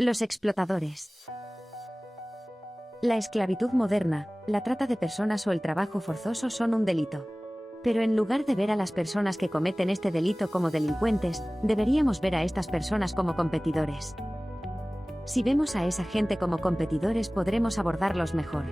Los explotadores. La esclavitud moderna, la trata de personas o el trabajo forzoso son un delito. Pero en lugar de ver a las personas que cometen este delito como delincuentes, deberíamos ver a estas personas como competidores. Si vemos a esa gente como competidores podremos abordarlos mejor.